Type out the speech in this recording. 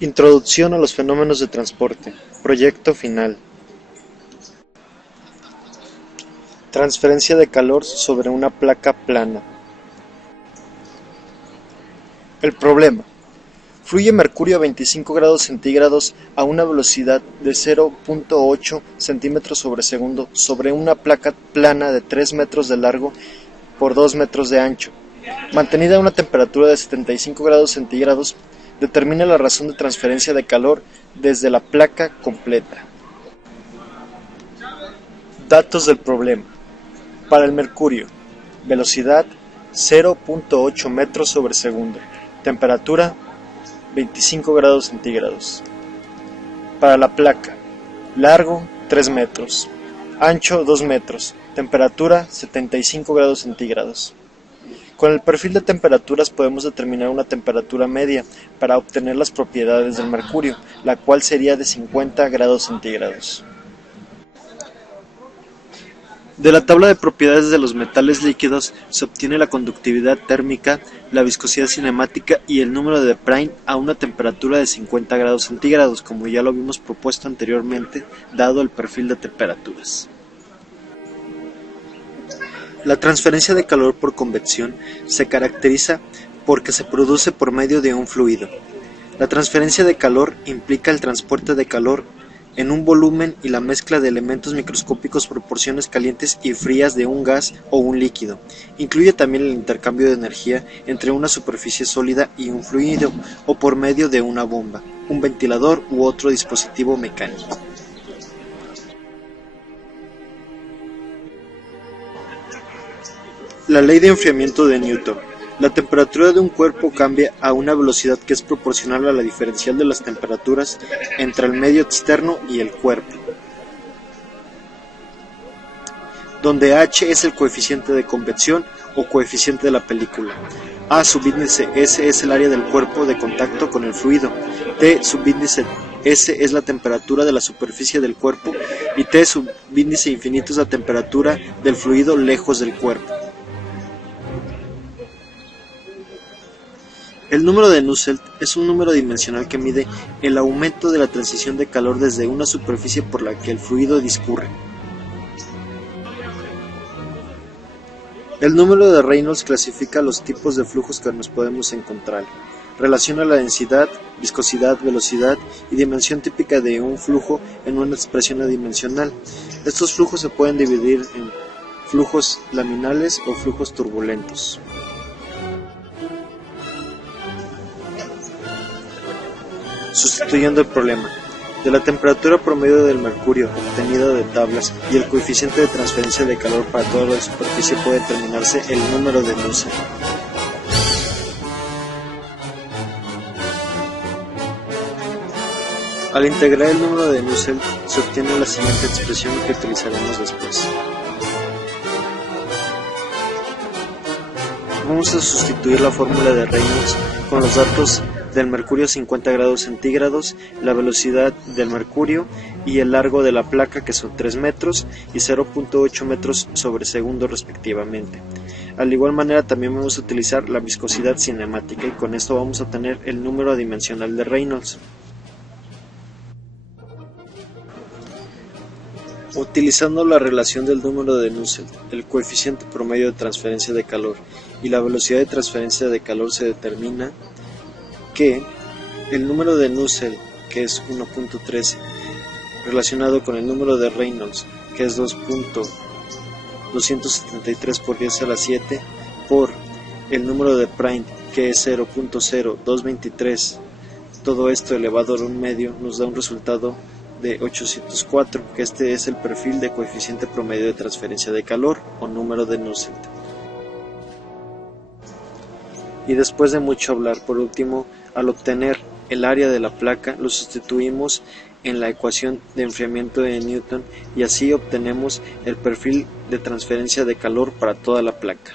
Introducción a los fenómenos de transporte. Proyecto final. Transferencia de calor sobre una placa plana. El problema. Fluye mercurio a 25 grados centígrados a una velocidad de 0.8 centímetros sobre segundo sobre una placa plana de 3 metros de largo por 2 metros de ancho. Mantenida a una temperatura de 75 grados centígrados, determina la razón de transferencia de calor desde la placa completa. Datos del problema. Para el mercurio, velocidad 0.8 metros sobre segundo, temperatura 25 grados centígrados. Para la placa, largo 3 metros, ancho 2 metros, temperatura 75 grados centígrados. Con el perfil de temperaturas podemos determinar una temperatura media para obtener las propiedades del mercurio, la cual sería de 50 grados centígrados. De la tabla de propiedades de los metales líquidos se obtiene la conductividad térmica, la viscosidad cinemática y el número de Prime a una temperatura de 50 grados centígrados, como ya lo habíamos propuesto anteriormente, dado el perfil de temperaturas. La transferencia de calor por convección se caracteriza porque se produce por medio de un fluido. La transferencia de calor implica el transporte de calor en un volumen y la mezcla de elementos microscópicos por porciones calientes y frías de un gas o un líquido. Incluye también el intercambio de energía entre una superficie sólida y un fluido, o por medio de una bomba, un ventilador u otro dispositivo mecánico. La ley de enfriamiento de Newton. La temperatura de un cuerpo cambia a una velocidad que es proporcional a la diferencial de las temperaturas entre el medio externo y el cuerpo, donde h es el coeficiente de convección o coeficiente de la película. A subíndice S es el área del cuerpo de contacto con el fluido, T subíndice S es la temperatura de la superficie del cuerpo y T subíndice infinito es la temperatura del fluido lejos del cuerpo. El número de Nusselt es un número dimensional que mide el aumento de la transición de calor desde una superficie por la que el fluido discurre. El número de Reynolds clasifica los tipos de flujos que nos podemos encontrar. Relaciona la densidad, viscosidad, velocidad y dimensión típica de un flujo en una expresión adimensional. Estos flujos se pueden dividir en flujos laminales o flujos turbulentos. Sustituyendo el problema. De la temperatura promedio del mercurio obtenida de tablas y el coeficiente de transferencia de calor para toda la superficie puede determinarse el número de Nusselt. Al integrar el número de Nusselt se obtiene la siguiente expresión que utilizaremos después. Vamos a sustituir la fórmula de Reynolds con los datos del mercurio a 50 grados centígrados, la velocidad del mercurio y el largo de la placa, que son 3 metros y 0.8 metros sobre segundo respectivamente. Al igual manera también vamos a utilizar la viscosidad cinemática y con esto vamos a tener el número adimensional de Reynolds. Utilizando la relación del número de Nusselt, el coeficiente promedio de transferencia de calor y la velocidad de transferencia de calor, se determina que el número de Nusselt, que es 1.13, relacionado con el número de Reynolds, que es 2.273 por 10 a la 7, por el número de Prime, que es 0.0223, todo esto elevado a un medio, nos da un resultado de 804, que este es el perfil de coeficiente promedio de transferencia de calor o número de Nusselt. Y después de mucho hablar, por último, al obtener el área de la placa, lo sustituimos en la ecuación de enfriamiento de Newton y así obtenemos el perfil de transferencia de calor para toda la placa.